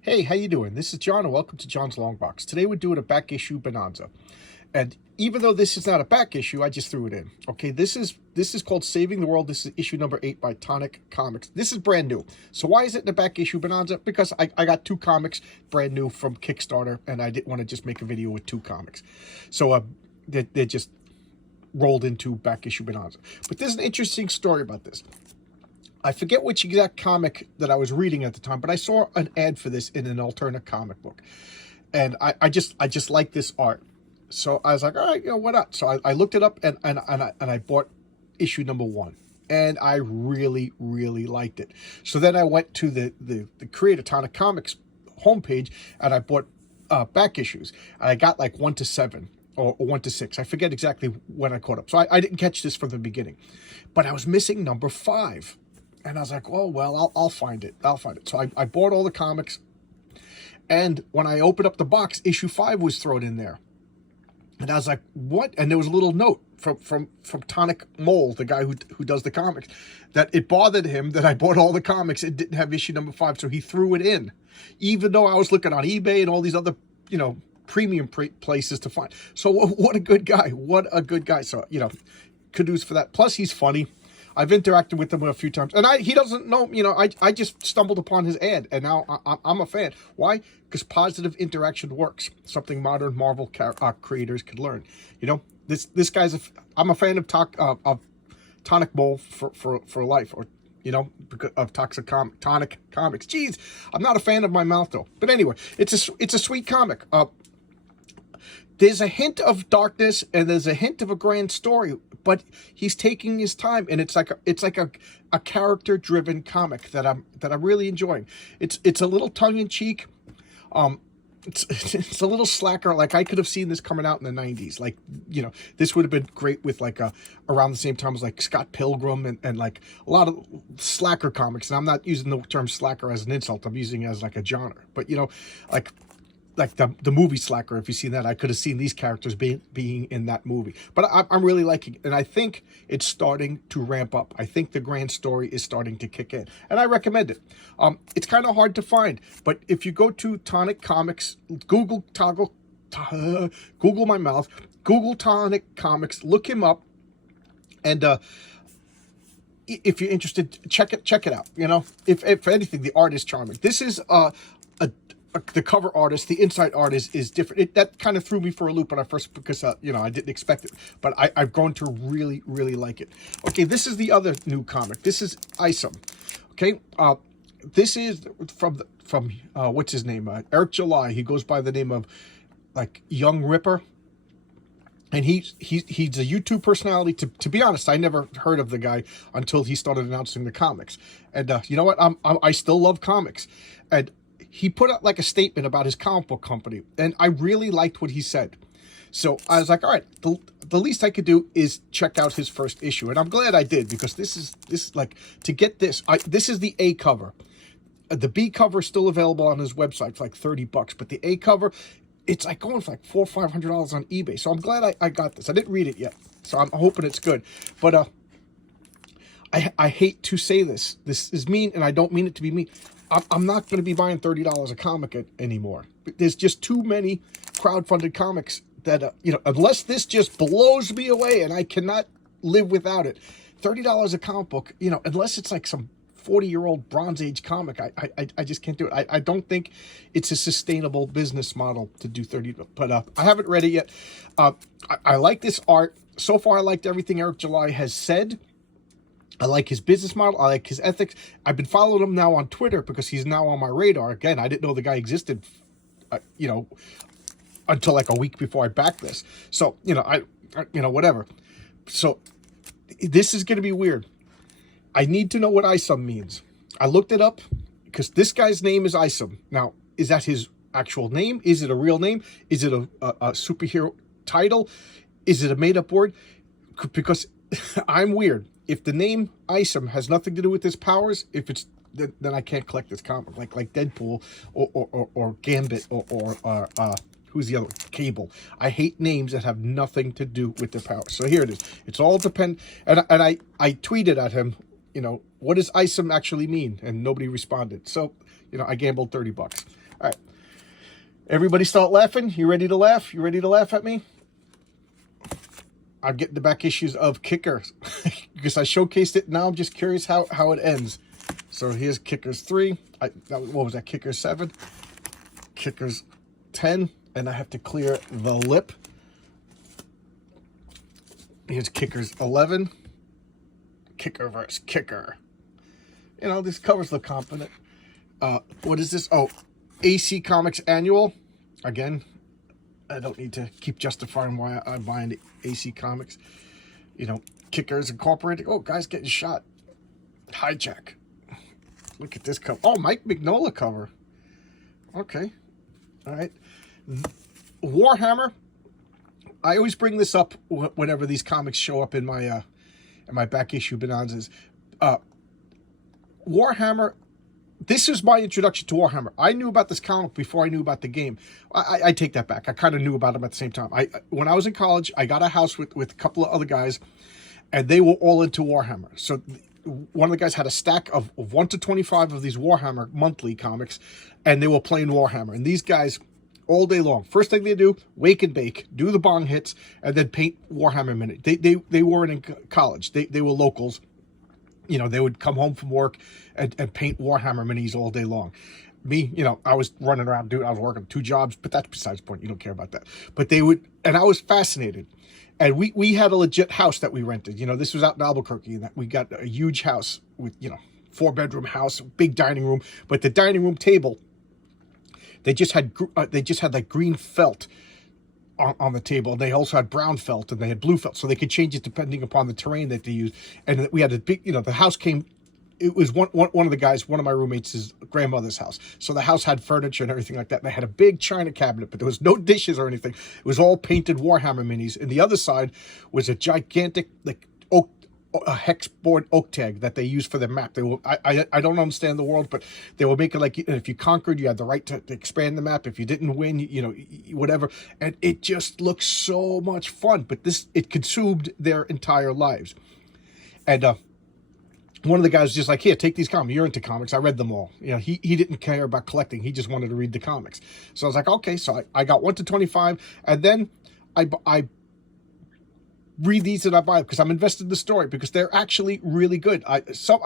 Hey, how you doing? This is John, and welcome to John's Long Box. Today we're doing a back issue Bonanza, and even though this is not a back issue, I just threw it in. Okay, this is called Saving the World. This is issue number 8 by Tonic Comics. This is brand new. So why is it in a back issue Bonanza? Because I got 2 comics brand new from Kickstarter, and I didn't want to just make a video with 2 comics. So they just rolled into back issue Bonanza. But there's an interesting story about this. I forget which exact comic that I was reading at the time, but I saw an ad for this in an alternate comic book, and I just like this art. So I was like, all right, what not? So I looked it up and I bought issue number 1, and I really liked it. So then I went to the creator Tonic Comics homepage and I bought back issues. I got like 1 to 7 or 1 to 6. I forget exactly when I caught up. So I didn't catch this from the beginning, but I was missing number 5. And I was like, oh, well, I'll find it. I'll find it. So I bought all the comics. And when I opened up the box, issue 5 was thrown in there. And I was like, what? And there was a little note from Tonic Mole, the guy who does the comics, that it bothered him that I bought all the comics and didn't have issue number 5. So he threw it in, even though I was looking on eBay and all these other, premium places to find. So what a good guy. What a good guy. So, kudos for that. Plus, he's funny. I've interacted with him a few times, and he doesn't know, I just stumbled upon his ad, and now I'm a fan. Why? Because positive interaction works. Something modern Marvel creators could learn. This guy's, I'm a fan of Tonic Mole for life, or, because of Tonic Comics. Jeez, I'm not a fan of my mouth, though. But anyway, it's a sweet comic. There's a hint of darkness and there's a hint of a grand story, but he's taking his time, and it's like a character-driven comic that I'm really enjoying. It's a little tongue-in-cheek. It's a little slacker. Like, I could have seen this coming out in the 90s. Like, this would have been great with like around the same time as like Scott Pilgrim and like a lot of slacker comics. And I'm not using the term slacker as an insult. I'm using it as like a genre. But like the movie Slacker, if you've seen that, I could have seen these characters being in that movie. But I'm really liking it, and I think it's starting to ramp up. I think the grand story is starting to kick in, and I recommend it. It's kind of hard to find, but if you go to Tonic Comics, Google my mouth, Google Tonic Comics, look him up, and if you're interested, check it out. If anything, the art is charming. This is the cover artist, the inside art is different. That kind of threw me for a loop when I first, because I didn't expect it, but I've grown to really like it. Okay, this is the other new comic. This is Isom. Okay, this is from what's his name? Eric July. He goes by the name of like Young Ripper. And he's a YouTube personality. To be honest, I never heard of the guy until he started announcing the comics. And you know what? I still love comics. And he put out like a statement about his comic book company, and I really liked what he said. So I was like, all right, the least I could do is check out his first issue, and I'm glad I did, because this is like, to get this, this is the A cover. The B cover is still available on his website for like $30, but the A cover, it's like going for like $400 or $500 on eBay. So I'm glad I got this. I didn't read it yet, so I'm hoping it's good. But I hate to say this. This is mean, and I don't mean it to be mean. I'm not going to be buying $30 a comic anymore. There's just too many crowdfunded comics that, unless this just blows me away and I cannot live without it. $30 a comic book, unless it's like some 40-year-old Bronze Age comic, I just can't do it. I don't think it's a sustainable business model to do 30, but I haven't read it yet. I like this art. So far, I liked everything Eric July has said. I like his business model. I like his ethics. I've been following him now on Twitter because he's now on my radar. Again, I didn't know the guy existed, until like a week before I backed this. So, whatever. So this is going to be weird. I need to know what Isom means. I looked it up because this guy's name is Isom. Now, is that his actual name? Is it a real name? Is it a superhero title? Is it a made-up word? Because I'm weird. If the name Isom has nothing to do with his powers, then I can't collect this comic, like Deadpool or Gambit or who's the other one? Cable. I hate names that have nothing to do with their powers. So here it is. It's all depend. And I tweeted at him, what does Isom actually mean? And nobody responded. So I gambled $30. All right. Everybody start laughing. You ready to laugh? You ready to laugh at me? I'm getting the back issues of Kickers because I showcased it. Now I'm just curious how it ends. So here's Kickers 3. What was that? Kickers 7. Kickers 10. And I have to clear the lip. Here's Kickers 11. Kicker versus Kicker. You know, these covers look confident. What is this? Oh, AC Comics Annual. Again, I don't need to keep justifying why I'm buying the AC Comics. You know, Kickers Incorporated. Oh, guy's getting shot. Hijack. Look at this cover. Oh, Mike Mignola cover. Okay. All right. Warhammer. I always bring this up whenever these comics show up in my back issue bonanzas. Warhammer. This is my introduction to Warhammer. I knew about this comic before I knew about the game. I take that back. I kind of knew about them at the same time. When I was in college, I got a house with a couple of other guys, and they were all into Warhammer. So one of the guys had a stack of 1 to 25 of these Warhammer monthly comics, and they were playing Warhammer. And these guys, all day long, first thing they do, wake and bake, do the bong hits, and then paint Warhammer Minute. They weren't in college. They were locals. You know, they would come home from work and paint Warhammer minis all day long. Me, you know, I was running around, I was working 2 jobs, but that's besides the point. You don't care about that. But they would, and I was fascinated. And we had a legit house that we rented. You know, this was out in Albuquerque, and we got a huge house with, you know, 4-bedroom house, big dining room. But the dining room table, they just had like green felt on the table. They also had brown felt, and they had blue felt, so they could change it depending upon the terrain that they used. And we had a big, you know, the house came. It was one of the guys, one of my roommates' grandmother's house. So the house had furniture and everything like that. And they had a big china cabinet, but there was no dishes or anything. It was all painted Warhammer minis. And the other side was a gigantic, like, oak, a hex board oak tag that they used for their map. They were, I don't understand the world, but they were making, like, if you conquered, you had the right to expand the map. If you didn't win, you know, whatever. And it just looked so much fun. But it consumed their entire lives. And one of the guys was just like, here, take these comics. You're into comics. I read them all. You know, he didn't care about collecting. He just wanted to read the comics. So I was like, okay. So I got 1 to 25. And then I read these and I buy them because I'm invested in the story because they're actually really good. I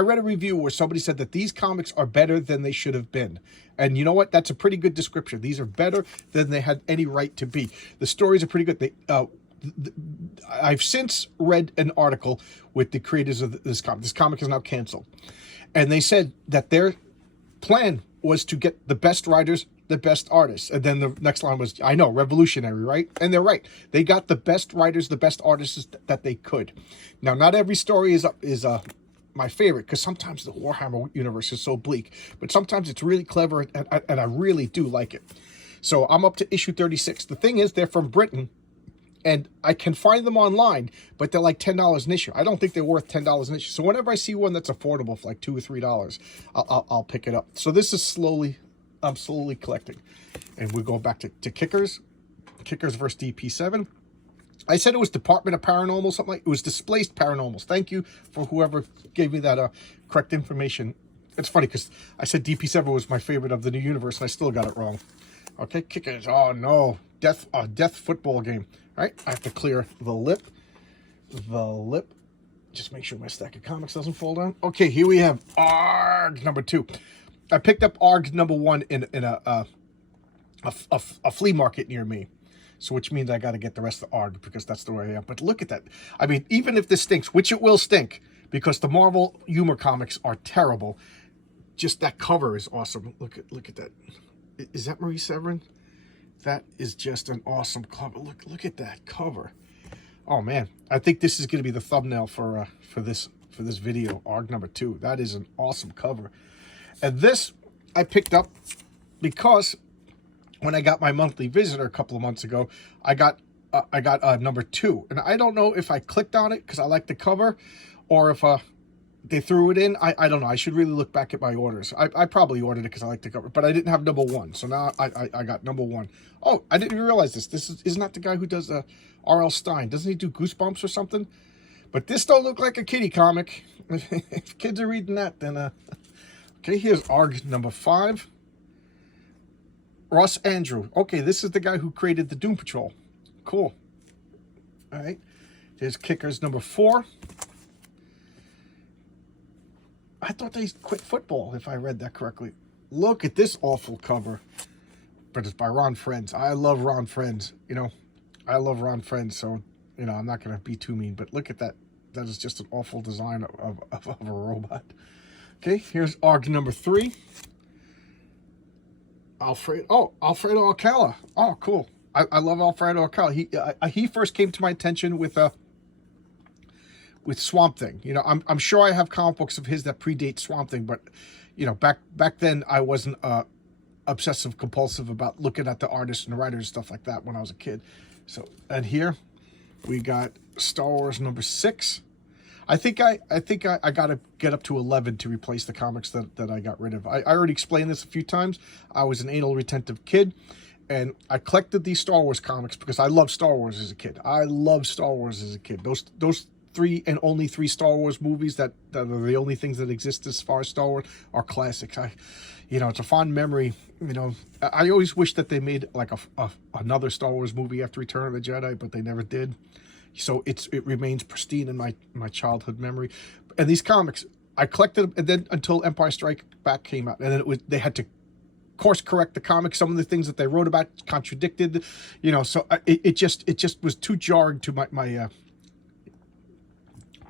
read a review where somebody said that these comics are better than they should have been. And you know what? That's a pretty good description. These are better than they had any right to be. The stories are pretty good. I've since read an article with the creators of this comic. This comic is now canceled. And they said that their plan was to get the best writers, the best artists. And then the next line was, I know, revolutionary, right? And they're right. They got the best writers, the best artists that they could. Now, not every story is my favorite, because sometimes the Warhammer universe is so bleak. But sometimes it's really clever, and I really do like it. So I'm up to issue 36. The thing is, they're from Britain. And I can find them online, but they're like $10 an issue. I don't think they're worth $10 an issue. So whenever I see one that's affordable for like $2 or $3, I'll pick it up. So this is I'm slowly collecting. And we're going back to Kickers. Kickers versus DP7. I said it was Department of Paranormal, something like it was Displaced Paranormals. Thank you for whoever gave me that correct information. It's funny because I said DP7 was my favorite of the new universe, and I still got it wrong. Okay, Kickers. Oh no, death football game. All right, I have to clear the lip. Just make sure my stack of comics doesn't fall down. Okay, here we have ARG number 2. I picked up ARG number 1 in a flea market near me. So which means I got to get the rest of ARG because that's the way I am. But look at that. I mean, even if this stinks, which it will stink because the Marvel humor comics are terrible, just that cover is awesome. Look at that. Is that Marie Severin? That is just an awesome cover. Look at that cover. Oh man, I think this is going to be the thumbnail for this video. ARG number 2. That is an awesome cover. And this I picked up because when I got my monthly visitor a couple of months ago, I got number 2, and I don't know if I clicked on it because I like the cover, or if they threw it in. I don't know. I should really look back at my orders. I probably ordered it because I like the cover, but I didn't have number 1. So now I got number 1. Oh, I didn't even realize this. Isn't that the guy who does R.L. Stein? Doesn't he do Goosebumps or something? But this don't look like a kiddie comic. If kids are reading that, then okay, here's ARG number 5. Ross Andrew. Okay, this is the guy who created the Doom Patrol. Cool. All right. Here's Kickers number 4. I thought they quit football, if I read that correctly. Look at this awful cover. But it's by Ron Friends. I love Ron Friends, you know. I love Ron Friends, so, you know, I'm not going to be too mean. But look at that. That is just an awful design of a robot. Okay, here's ARG number 3. Alfredo Alcala. Oh, cool. I love Alfredo Alcala. He first came to my attention with Swamp Thing. You know, I'm sure I have comic books of his that predate Swamp Thing, but you know, back then I wasn't obsessive compulsive about looking at the artists and the writers and stuff like that when I was a kid. So, and here we got Star Wars number 6. I think I got to get up to 11 to replace the comics that I got rid of. I already explained this a few times. I was an anal retentive kid, and I collected these Star Wars comics because I loved Star Wars as a kid. I loved Star Wars as a kid. Those 3 and only 3 Star Wars movies that are the only things that exist as far as Star Wars are classics. You know, it's a fond memory. You know, I always wish that they made like another Star Wars movie after Return of the Jedi, but they never did. So it remains pristine in my childhood memory. And these comics, I collected them, and then until Empire Strikes Back came out, and then they had to course correct the comics. Some of the things that they wrote about contradicted, you know. So it just was too jarring to my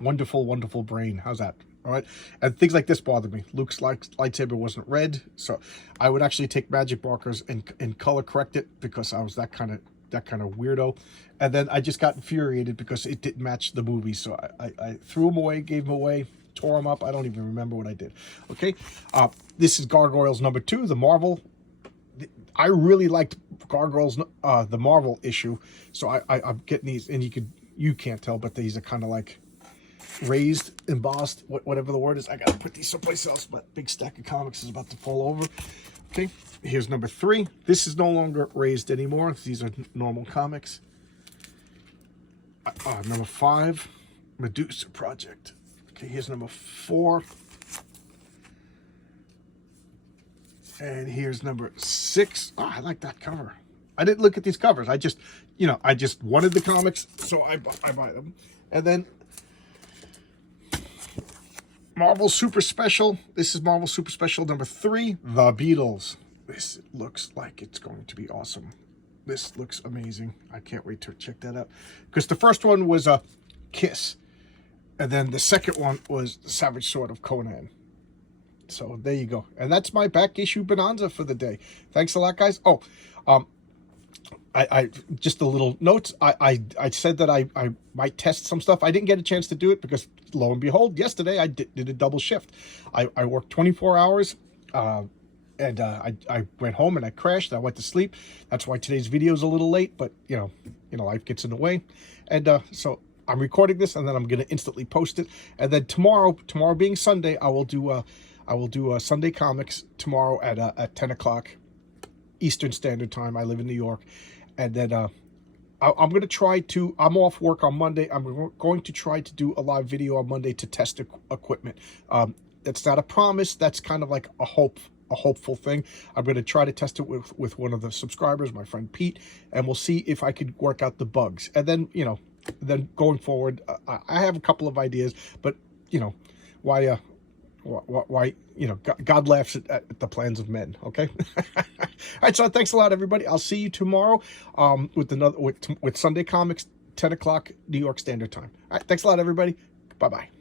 wonderful brain. How's that? All right. And things like this bothered me. Luke's lightsaber wasn't red, so I would actually take magic markers and color correct it because I was that kind of weirdo. And then I just got infuriated because it didn't match the movie, so I threw them away, gave them away, tore them up. I don't even remember what I did. Okay, this is Gargoyles number 2, the Marvel. I really liked Gargoyles, the Marvel issue, so I'm getting these, and you can't tell, but these are kind of like raised, embossed, whatever the word is. I gotta put these someplace else. My big stack of comics is about to fall over. Okay, here's number 3. This is no longer raised anymore. These are normal comics. Number 5, Medusa Project. Okay, here's number 4. And here's number 6. Oh, I like that cover. I didn't look at these covers. I just wanted the comics, so I buy them. And then Marvel Super Special. This is Marvel Super Special number 3, The Beatles. This looks like it's going to be awesome. This looks amazing. I can't wait to check that out. Because the first one was a Kiss. And then the second one was The Savage Sword of Conan. So there you go. And that's my back issue bonanza for the day. Thanks a lot, guys. Oh, I just a little note. I said that I might test some stuff. I didn't get a chance to do it because, lo and behold, yesterday I did a double shift. I worked 24 hours. And I went home and I crashed. I went to sleep. That's why today's video is a little late, but you know, life gets in the way. And so I'm recording this, and then I'm going to instantly post it. And then tomorrow being Sunday, I will do Sunday comics tomorrow at 10 o'clock Eastern Standard Time. I live in New York, and then I'm going to try to. I'm off work on Monday. I'm going to try to do a live video on Monday to test equipment. That's not a promise. That's kind of like a hopeful thing. I'm going to try to test it with one of the subscribers, my friend Pete, and we'll see if I could work out the bugs. And then, you know, then going forward, I have a couple of ideas, but you know, why, you know, God laughs at the plans of men. Okay. All right. So thanks a lot, everybody. I'll see you tomorrow, with Sunday Comics, 10 o'clock New York Standard Time. All right. Thanks a lot, everybody. Bye-bye.